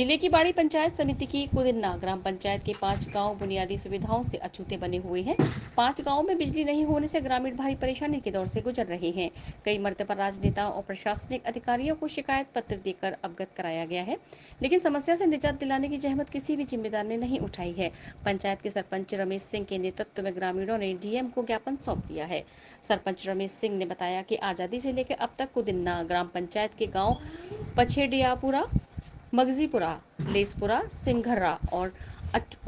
जिले की बाड़ी पंचायत समिति की कुदिन्ना ग्राम पंचायत के 5 गांव बुनियादी सुविधाओं से अछूते बने हुए हैं। 5 गांवों में बिजली नहीं होने से ग्रामीण भारी परेशानी के दौर से गुजर रहे हैं। कई मरतबा पर राजनेताओं और प्रशासनिक अधिकारियों को शिकायत पत्र देकर अवगत कराया गया है, लेकिन समस्या से निजात दिलाने की जहमत किसी भी जिम्मेदार ने नहीं उठाई है। पंचायत के सरपंच रमेश सिंह के नेतृत्व में ग्रामीणों ने डीएम को ज्ञापन सौंप दिया है। सरपंच रमेश सिंह ने बताया कि आजादी से लेकर अब तक कुदिन्ना ग्राम पंचायत के गाँव पछेडियापुरा, मगजीपुरा, लेसपुरा, सिंघर्रा और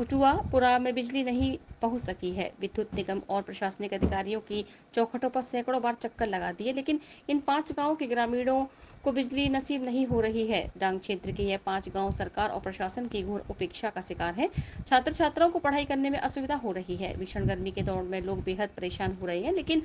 उचुआपुरा में बिजली नहीं पहुंच सकी है। विद्युत निगम और प्रशासनिक अधिकारियों की चौखटों पर सैकड़ों बार चक्कर लगा दिए, लेकिन इन 5 गांवों के ग्रामीणों को बिजली नसीब नहीं हो रही है। डांग क्षेत्र के यह 5 गांव सरकार और प्रशासन की घोर उपेक्षा का शिकार है। छात्र छात्राओं को पढ़ाई करने में असुविधा हो रही है। भीषण गर्मी के दौर में लोग बेहद परेशान हो रहे हैं, लेकिन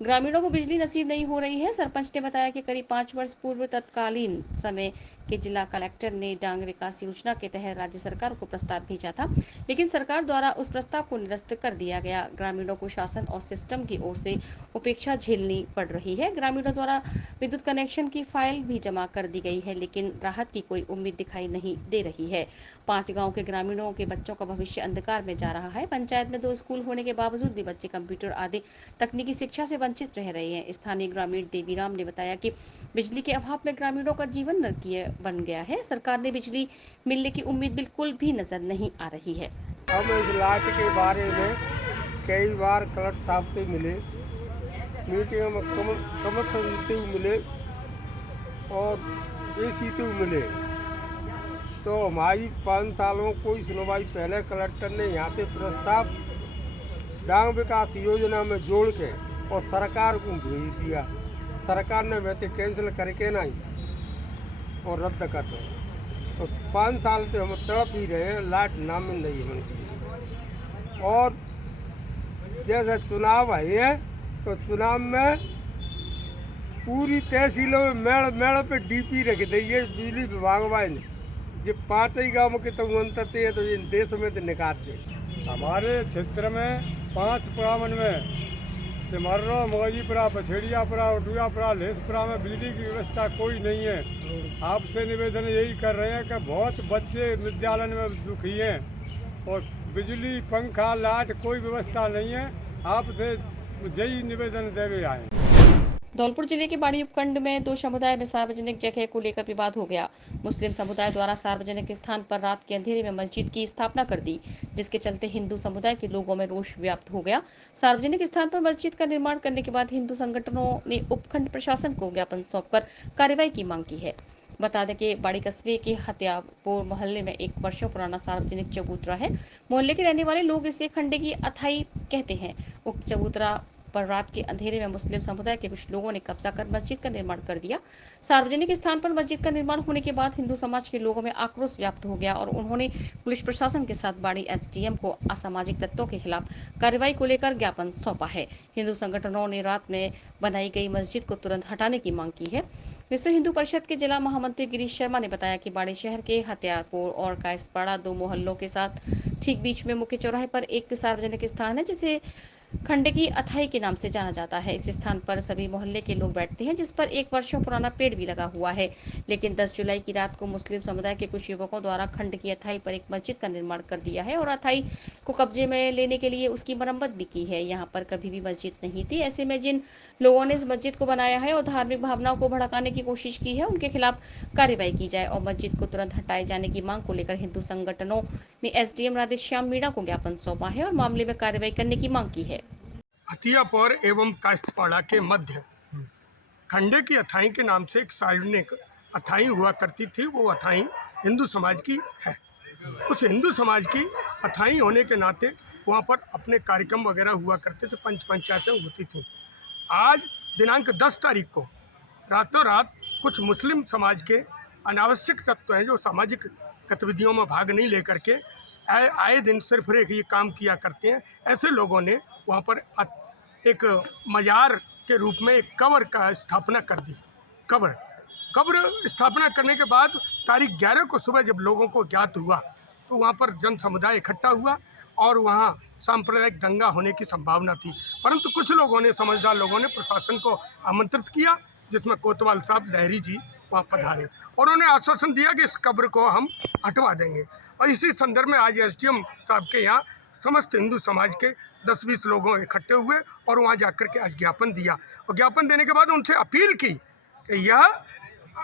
ग्रामीणों को बिजली नसीब नहीं हो रही है। सरपंच ने बताया कि करीब 5 वर्ष पूर्व तत्कालीन समय के जिला कलेक्टर ने डांग विकास योजना के तहत राज्य सरकार को प्रस्ताव भेजा था, लेकिन सरकार द्वारा उस प्रस्ताव को निरस्त कर दिया गया। ग्रामीणों को शासन और सिस्टम की ओर से उपेक्षा झेलनी पड़ रही है। ग्रामीणों द्वारा विद्युत कनेक्शन की फाइल भी जमा कर दी गई है, लेकिन राहत की कोई उम्मीद दिखाई नहीं दे रही है। 5 गांव के ग्रामीणों के बच्चों का भविष्य अंधकार में जा रहा है। पंचायत में 2 स्कूल होने के बावजूद भी बच्चे कंप्यूटर आदि तकनीकी शिक्षा से वंचित रह रहे हैं। स्थानीय ग्रामीण देवीराम ने बताया कि बिजली के अभाव में ग्रामीणों का जीवन नरकीय बन गया है। सरकार ने बिजली मिलने की उम्मीद बिल्कुल भी नजर नहीं आ रही है। हम इस लाइट के बारे में कई बार कलेक्टर साहब से मिले, मीटिंग में कमिश्नर से मिले और एसी से मिले, तो हमारी 5 सालों कोई सुनवाई पहले कलेक्टर ने यहाँ से प्रस्ताव डांग विकास योजना में जोड़ के और सरकार को भेज दिया। सरकार ने वैसे कैंसिल करके नहीं और रद्द कर दो, तो 5 साल से हम तड़प ही रहे हैं, लाइट नाम नहीं बनती। और जैसे चुनाव है तो चुनाव में पूरी तहसीलों में मेड़ मेड़ पे डीपी रख दी है बिजली विभाग वाले, जो 5 ही गाँव के तो अंतर है तो इन देश में तो निकाल दे। हमारे क्षेत्र में 5 पड़ावन में सिमर्रो, मगजीपुरा, पछेड़ियापुरा, उटुआपुरा, लेसपुरा में बिजली की व्यवस्था कोई नहीं है। आपसे निवेदन यही कर रहे हैं कि बहुत बच्चे विद्यालय में दुखी हैं और बिजली, पंखा, लाइट कोई व्यवस्था नहीं है। आपसे यही निवेदन देवे आए। धौलपुर जिले के बाड़ी उपखंड में 2 समुदाय में सार्वजनिक जगह को लेकर विवाद हो गया। मुस्लिम समुदाय द्वारा सार्वजनिक स्थान पर रात के अंधेरे में मस्जिद की स्थापना कर दी, जिसके चलते हिंदू समुदाय के लोगों में रोष व्याप्त हो गया। सार्वजनिक स्थान पर मस्जिद का निर्माण करने के बाद हिंदू संगठनों ने उपखंड प्रशासन को ज्ञापन सौंपकर कार्रवाई की मांग की है। बता दें कि बाड़ी कस्बे के हत्यापुर मोहल्ले में एक वर्षों पुराना सार्वजनिक चबूतरा है। मोहल्ले के रहने वाले लोग इसे खंडे की अथाई कहते हैं। उक्त चबूतरा पर रात के अंधेरे में मुस्लिम समुदाय के कुछ लोगों ने कब्जा कर मस्जिद का निर्माण कर दिया। सार्वजनिक स्थान पर मस्जिद का निर्माण होने के बाद हिंदू समाज के लोगों में आक्रोश व्याप्त हो गया और उन्होंने पुलिस प्रशासन के साथ बाड़ी एसडीएम को असामाजिक तत्वों के खिलाफ कार्रवाई को लेकर ज्ञापन सौंपा है। हिंदू संगठनों ने रात में बनाई गई मस्जिद को तुरंत हटाने की मांग की है। विश्व हिंदू परिषद के जिला महामंत्री गिरीश शर्मा ने बताया कि बाड़ी शहर के हथियारपुर और कायस्थपाड़ा 2 मोहल्लों के साथ ठीक बीच में मुख्य चौराहे पर एक सार्वजनिक स्थान है, जिसे खंडे की अथाई के नाम से जाना जाता है। इस स्थान पर सभी मोहल्ले के लोग बैठते हैं, जिस पर एक वर्षों पुराना पेड़ भी लगा हुआ है। लेकिन 10 जुलाई की रात को मुस्लिम समुदाय के कुछ युवकों द्वारा खंड की अथाई पर एक मस्जिद का निर्माण कर दिया है और अथाई को कब्जे में लेने के लिए उसकी मरम्मत भी की है। यहाँ पर कभी भी मस्जिद नहीं थी। ऐसे में जिन लोगों ने इस मस्जिद को बनाया है और धार्मिक भावनाओं को भड़काने की कोशिश की है, उनके खिलाफ कार्रवाई की जाए और मस्जिद को तुरंत हटाए जाने की मांग को लेकर हिंदू संगठनों ने एसडीएम राधेश्याम मीणा को ज्ञापन सौंपा है और मामले में कार्रवाई करने की मांग की है। हथियापुर एवं कायस्थपाड़ा के मध्य खंडे की अथाई के नाम से एक सार्वजनिक अथाई हुआ करती थी। वो अथाई हिंदू समाज की है। उस हिंदू समाज की अथाई होने के नाते वहाँ पर अपने कार्यक्रम वगैरह हुआ करते थे, पंचायतें होती थी। आज दिनांक 10 तारीख को रातों रात कुछ मुस्लिम समाज के अनावश्यक तत्व हैं जो सामाजिक गतिविधियों में भाग नहीं लेकर के आए दिन सिर्फ एक ये काम किया करते हैं। ऐसे लोगों ने वहाँ पर एक मजार के रूप में एक कब्र का स्थापना कर दी। कब्र स्थापना करने के बाद तारीख 11 को सुबह जब लोगों को ज्ञात हुआ तो वहाँ पर जन समुदाय इकट्ठा हुआ और वहाँ सांप्रदायिक दंगा होने की संभावना थी। परंतु कुछ लोगों ने, समझदार लोगों ने प्रशासन को आमंत्रित किया, जिसमें कोतवाल साहब, लहरी जी वहाँ पधारे और उन्हें आश्वासन दिया कि इस कब्र को हम हटवा देंगे। और इसी संदर्भ में आज एसडीएम साहब के यहाँ समस्त हिंदू समाज के 10-20 लोगों इकट्ठे हुए और वहाँ जाकर के आज ज्ञापन दिया और ज्ञापन देने के बाद उनसे अपील की कि यह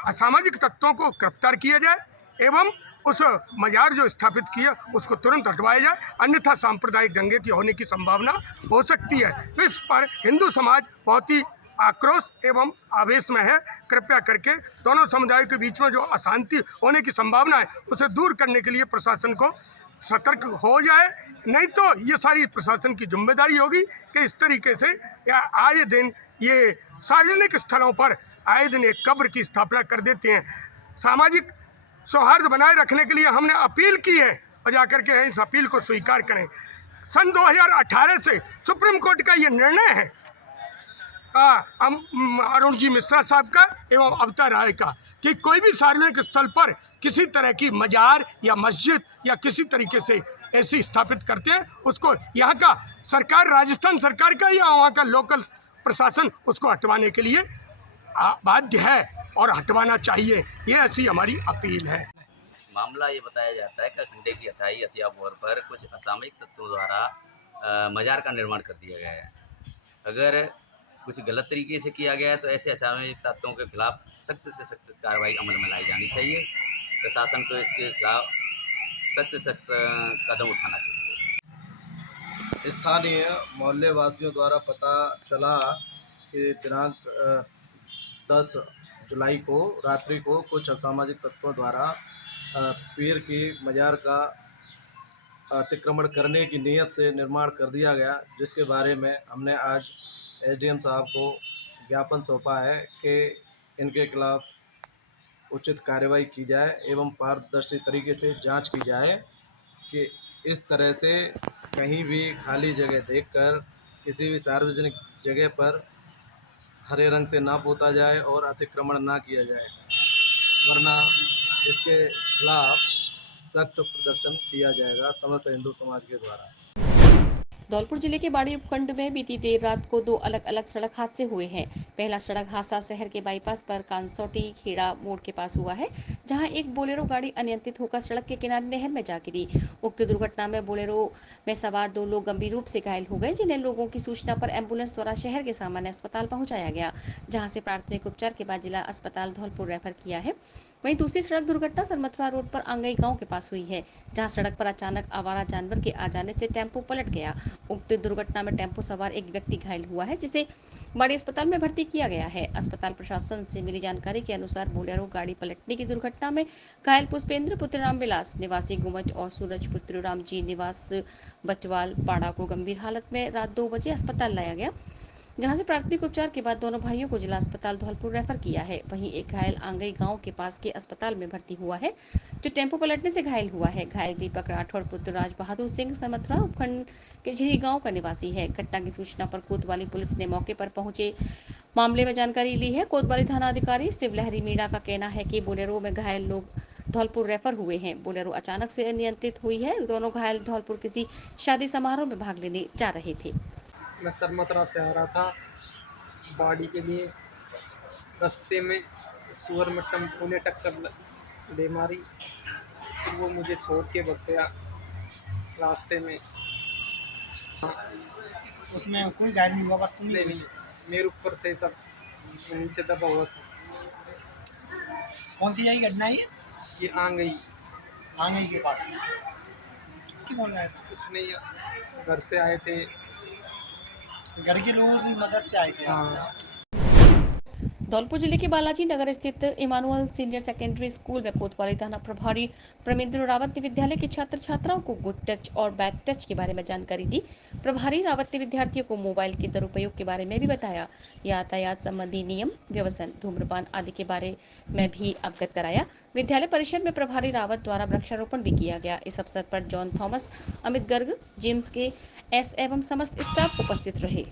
असामाजिक तत्वों को गिरफ्तार किया जाए एवं उस मजार जो स्थापित किया उसको तुरंत हटवाया जाए, अन्यथा सांप्रदायिक दंगे की होने की संभावना हो सकती है। तो इस पर हिंदू समाज बहुत ही आक्रोश एवं आवेश में है। कृपया करके दोनों समुदायों के बीच में जो अशांति होने की संभावना है उसे दूर करने के लिए प्रशासन को सतर्क हो जाए, नहीं तो ये सारी प्रशासन की जिम्मेदारी होगी कि इस तरीके से या आए दिन ये सार्वजनिक स्थलों पर आए दिन एक कब्र की स्थापना कर देते हैं। सामाजिक सौहार्द बनाए रखने के लिए हमने अपील की है और जाकर के इस अपील को स्वीकार करें। सन 2018 से सुप्रीम कोर्ट का ये निर्णय है अरुण जी मिश्रा साहब का एवं अवता राय का कि कोई भी सार्वजनिक स्थल पर किसी तरह की मजार या मस्जिद या किसी तरीके से ऐसी स्थापित करते हैं उसको यहाँ का सरकार, राजस्थान सरकार का या वहाँ का लोकल प्रशासन उसको हटवाने के लिए बाध्य है और हटवाना चाहिए। ये ऐसी हमारी अपील है। मामला ये बताया जाता है कि खंडे की अथाई हथिया मोड़ पर कुछ असामयिक तत्वों द्वारा मजार का निर्माण कर दिया गया है। अगर कुछ गलत तरीके से किया गया है तो ऐसे असामयिक तत्वों के खिलाफ सख्त से सख्त कार्रवाई अमल में लाई जानी चाहिए। प्रशासन को इसके खिलाफ सख्त से सख्त कदम उठाना चाहिए। स्थानीय मोहल्ले वासियों द्वारा पता चला कि दिनांक 10 जुलाई को रात्रि को कुछ असामाजिक तत्वों द्वारा पीर की मजार का अतिक्रमण करने की नीयत से निर्माण कर दिया गया, जिसके बारे में हमने आज एसडीएम साहब को ज्ञापन सौंपा है कि इनके खिलाफ उचित कार्रवाई की जाए एवं पारदर्शी तरीके से जांच की जाए कि इस तरह से कहीं भी खाली जगह देखकर किसी भी सार्वजनिक जगह पर हरे रंग से ना पोता जाए और अतिक्रमण ना किया जाए, वरना इसके खिलाफ सख्त प्रदर्शन किया जाएगा समस्त हिंदू समाज के द्वारा। धौलपुर जिले के बाड़ी उपखंड में बीती देर रात को 2 अलग अलग सड़क हादसे हुए हैं। पहला सड़क हादसा शहर के बाईपास पर कांसौटी खेड़ा मोड़ के पास हुआ है, जहां एक बोलेरो गाड़ी अनियंत्रित होकर सड़क के किनारे नहर में जा गिरी। उक्त दुर्घटना में बोलेरो में सवार 2 लोग गंभीर रूप से घायल हो गए, जिन्हें लोगों की सूचना पर एम्बुलेंस द्वारा शहर के सामान्य अस्पताल पहुंचाया गया, जहाँ से प्राथमिक उपचार के बाद जिला अस्पताल धौलपुर रेफर किया है। वहीं दूसरी सड़क दुर्घटना सरमथुरा रोड पर आंगई गांव के पास हुई है, जहां सड़क पर अचानक आवारा जानवर के आ जाने से टेम्पो पलट गया। उक्त दुर्घटना में टेम्पो सवार एक व्यक्ति घायल हुआ है, जिसे बड़े अस्पताल में भर्ती किया गया है। अस्पताल प्रशासन से मिली जानकारी के अनुसार बोलेरो गाड़ी पलटने की दुर्घटना में घायल पुष्पेंद्र पुत्र रामविलास निवासी गुमच और सूरज पुत्र राम जी निवास बचवाल पाड़ा को गंभीर हालत में रात 2 बजे अस्पताल लाया गया, जहां से प्राथमिक उपचार के बाद दोनों भाइयों को जिला अस्पताल धौलपुर रेफर किया है। वहीं एक घायल आंगई गांव के पास के अस्पताल में भर्ती हुआ है, जो टेम्पो पलटने से घायल हुआ है। घायल दीपक राठौड़ पुत्र राज बहादुर सिंह सरमथुरा उपखंड के झिरी गांव का निवासी है। घटना की सूचना पर कोतवाली पुलिस ने मौके पर पहुंचे मामले में जानकारी ली है। कोतवाली थाना अधिकारी शिवलहरी मीणा का कहना है कि बोलेरो में घायल लोग धौलपुर रेफर हुए हैं। बोलेरो अचानक से अनियंत्रित हुई है। दोनों घायल धौलपुर किसी शादी समारोह में भाग लेने जा रहे थे। मैं सरमथुरा से आ रहा था बाड़ी के लिए। रास्ते में सुअर में टेम्पो ने टक्कर दे मारी, फिर वो मुझे छोड़ के भाग गया रास्ते में। उसमें कोई घायल नहीं हुआ? नहीं, मेरे ऊपर थे सब, मैं नीचे दबा हुआ था। कौन सी यही घटना है? ये आंगई के पास क्या बोल रहा था? उसने घर से आए थे, घर के लोगों की मदद से आए थे। हाँ। धौलपुर जिले के बालाजी नगर स्थित इमानुअल सीनियर सेकेंडरी स्कूल में कोतवाली थाना प्रभारी प्रमेंद्र रावत ने विद्यालय के छात्र छात्राओं को गुड टच और बैड टच के बारे में जानकारी दी। प्रभारी रावत ने विद्यार्थियों को मोबाइल के दुरुपयोग के बारे में भी बताया, यातायात संबंधी नियम, व्यसन, धूम्रपान आदि के बारे में भी अवगत कराया। विद्यालय परिसर में प्रभारी रावत द्वारा वृक्षारोपण भी किया गया। इस अवसर पर John Thomas, Amit Garg, James के एस एवं समस्त स्टाफ उपस्थित रहे।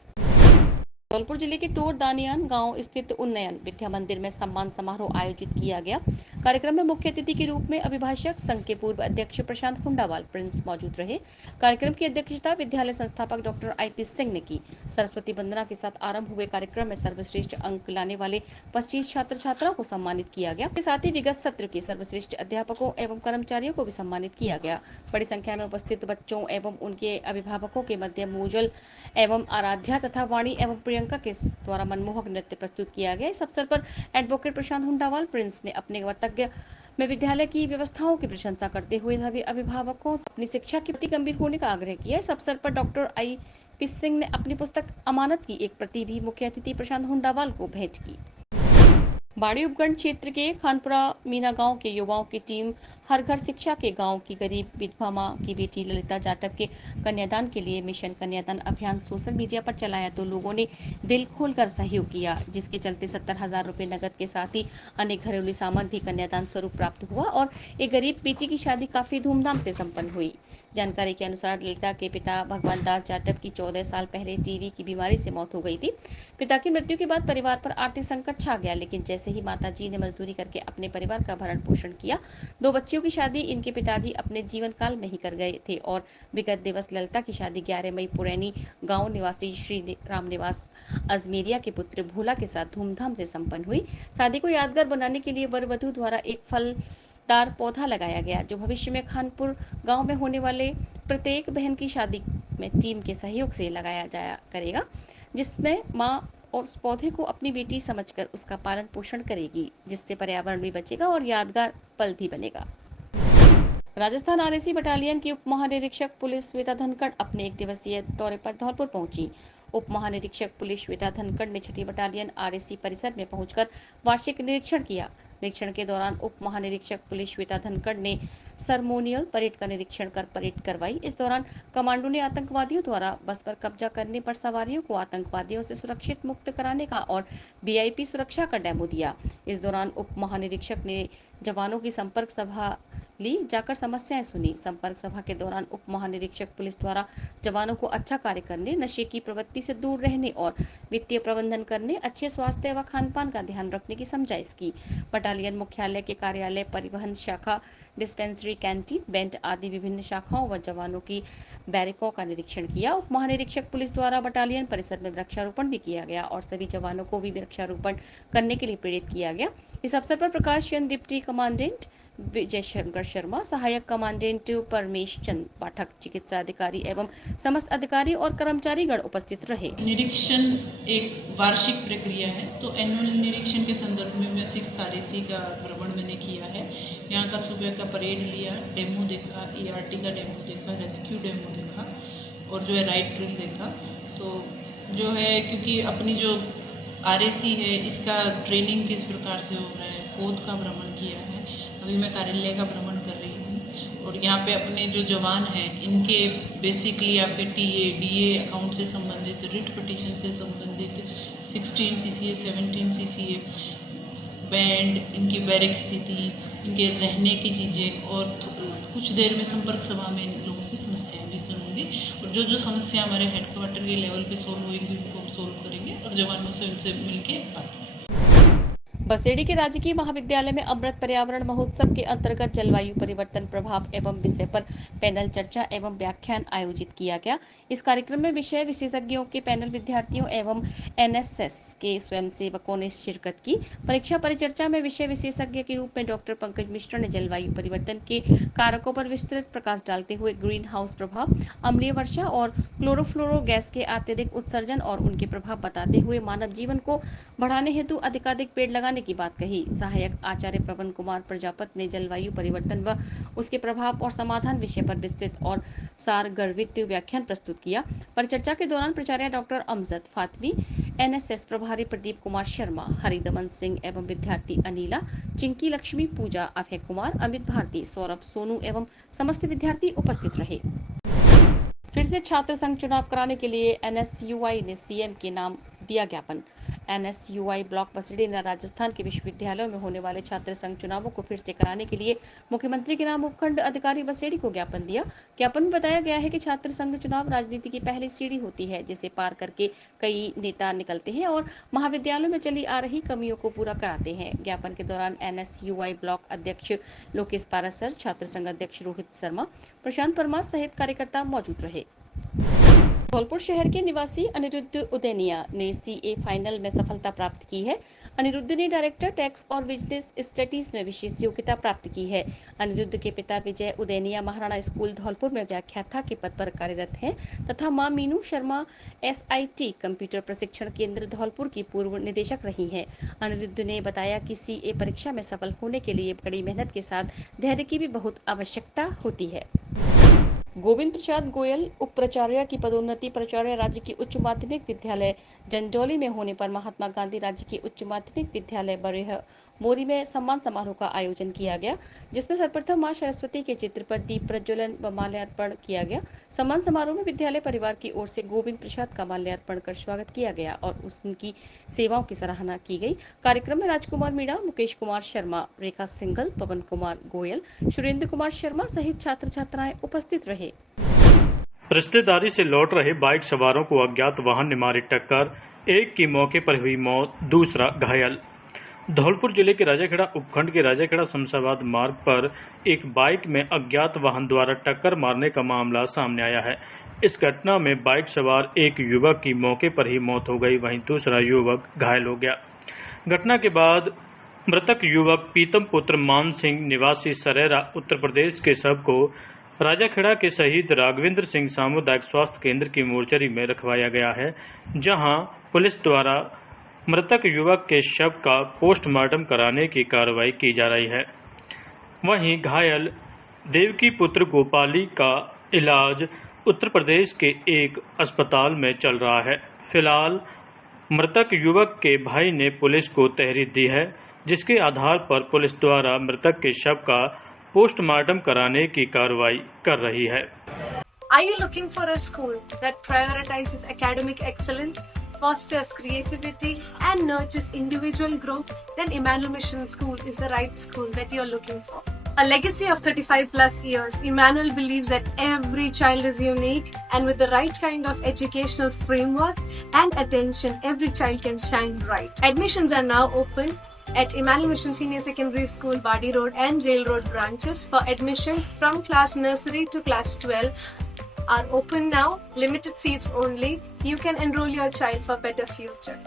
धौलपुर जिले के तोर दानियान गांव स्थित उन्नयन विद्या मंदिर में सम्मान समारोह आयोजित किया गया। कार्यक्रम में मुख्य अतिथि के रूप में अभिभाषक संघ के पूर्व अध्यक्ष प्रशांत हुंडावाल प्रिंस मौजूद रहे। कार्यक्रम की अध्यक्षता विद्यालय संस्थापक डॉक्टर IP सिंह ने की। सरस्वती वंदना के साथ आरंभ हुए कार्यक्रम में सर्वश्रेष्ठ अंक लाने वाले 25 छात्र छात्राओं को सम्मानित किया गया। इसके साथ ही विगत सत्र के सर्वश्रेष्ठ अध्यापकों एवं कर्मचारियों को भी सम्मानित किया गया। बड़ी संख्या में उपस्थित बच्चों एवं उनके अभिभावकों के मध्य मूजल एवं आराध्या तथा वाणी एवं प्रियंका के द्वारा मनमोहक नृत्य प्रस्तुत किया गया। इस अवसर पर एडवोकेट प्रशांत हुंडावाल प्रिंस ने अपने वक्तव्य में विद्यालय की व्यवस्थाओं की प्रशंसा करते हुए सभी अभिभावकों से अपनी शिक्षा के प्रति गंभीर होने का आग्रह किया। इस अवसर पर डॉक्टर IP सिंह ने अपनी पुस्तक अमानत की एक प्रति भी मुख्य अतिथि प्रशांत हुंडावाल को भेंट की। बाड़ी उपखंड क्षेत्र के खानपुरा मीना गांव के युवाओं की टीम हर घर शिक्षा के गांव की गरीब विधवा मां की बेटी ललिता जाटव के कन्यादान के लिए मिशन कन्यादान अभियान सोशल मीडिया पर चलाया तो लोगों ने दिल खोलकर सहयोग किया, जिसके चलते 70,000 रुपए नकद के साथ ही अनेक घरेलू सामान भी कन्यादान स्वरूप प्राप्त हुआ और एक गरीब बेटी की शादी काफी धूमधाम से संपन्न हुई। जानकारी के अनुसार ललिता के पिता भगवान दास जाटव की 14 साल पहले टीबी की बीमारी से मौत हो गई थी। पिता की मृत्यु के बाद परिवार पर आर्थिक संकट छा गया, लेकिन जैसे ही माताजी ने मजदूरी करके अपने परिवार का भरण पोषण किया, 2 बच्चियों की शादी इनके पिताजी अपने जीवन काल में ही कर गए थे और विगत दिवस ललिता की शादी 11 मई पुरैनी गांव निवासी श्री राम निवास अजमेरिया के पुत्र भोला के साथ धूमधाम से संपन्न हुई। शादी को यादगार बनाने के लिए वर वधू द्वारा एक फलदार पौधा लगाया गया, जो भविष्य में खानपुर गांव में होने वाले प्रत्येक बहन की शादी में टीम के सहयोग से लगाया जाया करेगा, जिसमें मां और उस पौधे को अपनी बेटी समझकर उसका पालन पोषण करेगी, जिससे पर्यावरण भी बचेगा और यादगार पल भी बनेगा। राजस्थान RAC बटालियन की उप महानिरीक्षक पुलिस श्वेता धनखड़ अपने एक दिवसीय दौरे पर धौलपुर पहुंची। उप महानिरीक्षक पुलिस श्वेता धनखड़ ने 6ठी बटालियन RAC परिसर में पहुंचकर वार्षिक निरीक्षण किया। निरीक्षण के दौरान उप महानिरीक्षक पुलिस श्वेता धनखड़ ने सरमोनियल परेड का निरीक्षण कर परेड करवाई। इस दौरान कमांडो ने आतंकवादियों द्वारा बस पर कब्जा करने पर सवारियों को आतंकवादियों से सुरक्षित मुक्त कराने का और VIP सुरक्षा का डेमो दिया। इस दौरान उप महानिरीक्षक ने जवानों की संपर्क सभा ली, जाकर समस्याएं सुनी। संपर्क सभा के दौरान उप महानिरीक्षक पुलिस द्वारा जवानों को अच्छा कार्य करने, नशे की प्रवृत्ति से दूर रहने और वित्तीय प्रबंधन करने, अच्छे स्वास्थ्य व खानपान का ध्यान रखने की समझाइश की। बटालियन मुख्यालय के कार्यालय, परिवहन शाखा, डिस्पेंसरी, कैंटीन, बेंट आदि विभिन्न शाखाओं व जवानों की बैरकों का निरीक्षण किया। उप महानिरीक्षक पुलिस द्वारा बटालियन परिसर में वृक्षारोपण भी किया गया और सभी जवानों को भी वृक्षारोपण करने के लिए प्रेरित किया गया। इस अवसर पर प्रकाश चंद डिप्टी कमांडेंट, विजय शंकर शर्मा, सहायक कमांडेंट परमेश चंद पाठक, चिकित्सा अधिकारी एवं समस्त अधिकारी और कर्मचारीगण उपस्थित रहे। निरीक्षण एक वार्षिक प्रक्रिया है, तो एनुअल निरीक्षण के संदर्भ में मैं 6th RAC का भ्रमण मैंने किया है। यहाँ का सुबह का परेड लिया, डेमो देखा, ERT का डेमो देखा, रेस्क्यू डेमो देखा और जो है राइट ड्रिल देखा। तो जो है क्योंकि अपनी जो RAC है इसका ट्रेनिंग किस प्रकार से हो रहा है, कोद का भ्रमण किया है। अभी मैं कार्यालय का भ्रमण कर रही हूँ और यहाँ पे अपने जो जवान हैं इनके बेसिकली आपके TA, DA अकाउंट से संबंधित, रिट पिटीशन से संबंधित, 16 CCA, 17 CCA, बैंड, इनकी बैरक स्थिति, इनके रहने की चीज़ें और कुछ देर में संपर्क सभा में इन लोगों की समस्याएं भी सुनूंगी और जो समस्या हमारे हेडक्वार्टर के लेवल पे सोल्व होगी उनको हम सोल्व करेंगे और जवानों से उनसे मिलके बात करेंगे। बसेड़ी के राजकीय महाविद्यालय में अमृत पर्यावरण महोत्सव के अंतर्गत जलवायु परिवर्तन प्रभाव एवं विषय पर पैनल चर्चा एवं व्याख्यान आयोजित किया गया। इस कार्यक्रम में विषय विशेषज्ञों के पैनल, विद्यार्थियों एवं NSS के स्वयंसेवकों ने शिरकत की। परीक्षा परिचर्चा में विषय विशेषज्ञ के रूप में डॉक्टर पंकज मिश्रा ने जलवायु परिवर्तन के कारकों पर विस्तृत प्रकाश डालते हुए ग्रीन हाउस प्रभाव, अम्लीय वर्षा और क्लोरोफ्लोरो गैस के अत्यधिक उत्सर्जन और उनके प्रभाव बताते हुए मानव जीवन को बढ़ाने हेतु अधिकाधिक पेड़ लगाने की बात कही। सहायक आचार्य प्रवन कुमार प्रजापति ने जलवायु परिवर्तन व उसके प्रभाव और समाधान विषय पर विस्तृत और सारगर्भित व्याख्यान प्रस्तुत किया। परिचर्चा के दौरान प्राचार्य डॉक्टर अमजद फातमी, NSS प्रभारी प्रदीप कुमार शर्मा, हरिदमन सिंह एवं विद्यार्थी अनिला, चिंकी लक्ष्मी, पूजा, अभय कुमार, अमित भारती, सौरभ, सोनू एवं समस्त विद्यार्थी उपस्थित रहे। फिर से छात्र संघ चुनाव कराने के लिए NSUI ने CM के नाम दिया ज्ञापन। NSUI ब्लॉक बसेड़ी ने राजस्थान के विश्वविद्यालयों में होने वाले छात्र संघ चुनावों को फिर से कराने के लिए मुख्यमंत्री के नाम उपखंड अधिकारी बसेड़ी को ज्ञापन दिया। ज्ञापन में बताया गया है कि छात्र संघ चुनाव राजनीति की पहली सीढ़ी होती है, जिसे पार करके कई नेता निकलते हैं और महाविद्यालयों में चली आ रही कमियों को पूरा कराते हैं। ज्ञापन के दौरान NSUI ब्लॉक अध्यक्ष लोकेश पारासर, छात्र संघ अध्यक्ष रोहित शर्मा, प्रशांत परमार सहित कार्यकर्ता मौजूद रहे। धौलपुर शहर के निवासी अनिरुद्ध उदैनिया ने CA फाइनल में सफलता प्राप्त की है। अनिरुद्ध ने डायरेक्टर टैक्स और बिजनेस स्टडीज में विशेष योग्यता प्राप्त की है। अनिरुद्ध के पिता विजय उदैनिया महाराणा स्कूल धौलपुर में व्याख्याता के पद पर कार्यरत हैं तथा मां मीनू शर्मा SIT कंप्यूटर प्रशिक्षण केंद्र धौलपुर की पूर्व निदेशक रही हैं। अनिरुद्ध ने बताया कि CA परीक्षा में सफल होने के लिए कड़ी मेहनत के साथ धैर्य की भी बहुत आवश्यकता होती है। गोविंद प्रसाद गोयल उप प्राचार्य की पदोन्नति प्राचार्य राज्य की उच्च माध्यमिक विद्यालय जंजौली में होने पर महात्मा गांधी राज्य की उच्च माध्यमिक विद्यालय बरेह मोरी में सम्मान समारोह का आयोजन किया गया, जिसमें सर्वप्रथम मां सरस्वती के चित्र पर दीप प्रज्वलन व माल्यार्पण किया गया। सम्मान समारोह में विद्यालय परिवार की ओर से गोविंद प्रसाद का माल्यार्पण कर स्वागत किया गया और उनकी सेवाओं की सराहना की गई। कार्यक्रम में राजकुमार मीणा, मुकेश कुमार शर्मा, रेखा सिंघल, पवन कुमार गोयल, सुरेंद्र कुमार शर्मा सहित छात्र छात्राएं उपस्थित रहे। रिश्तेदारी से लौट रहे बाइक सवारों को अज्ञात वाहन ने मारी टक्कर, एक की मौके पर हुई मौत, दूसरा घायल। धौलपुर जिले के राजाखेड़ा उपखंड के राजाखेड़ा शमशाबाद मार्ग पर एक बाइक में अज्ञात वाहन द्वारा टक्कर मारने का मामला सामने आया है। इस घटना में बाइक सवार एक युवक की मौके पर ही मौत हो गई, वहीं दूसरा युवक घायल हो गया। घटना के बाद मृतक युवक पीतम पुत्र मान सिंह निवासी सरेरा उत्तर प्रदेश के शव को राजाखेड़ा के शहीद राघवेंद्र सिंह सामुदायिक स्वास्थ्य केंद्र की मोर्चरी में रखवाया गया है, जहां पुलिस द्वारा मृतक युवक के शव का पोस्टमार्टम कराने की कार्रवाई की जा रही है। वहीं घायल देवकी पुत्र गोपाली का इलाज उत्तर प्रदेश के एक अस्पताल में चल रहा है। फिलहाल मृतक युवक के भाई ने पुलिस को तहरीर दी है, जिसके आधार पर पुलिस द्वारा मृतक के शव का पोस्टमार्टम कराने की कार्रवाई कर रही है। Are you looking for a school that prioritizes academic excellence, fosters creativity and nurtures individual growth? Then Emmanuel Mission School is the right school that you're looking for. A legacy of 35 plus years, Emmanuel believes that every child is unique and with the right kind of educational framework and attention, every child can shine bright. Admissions are now open at Emmanuel Mission Senior Secondary School, Badi Road and Jail Road branches. For admissions from class nursery to class 12 are open now. Limited seats only. You can enroll your child for better future.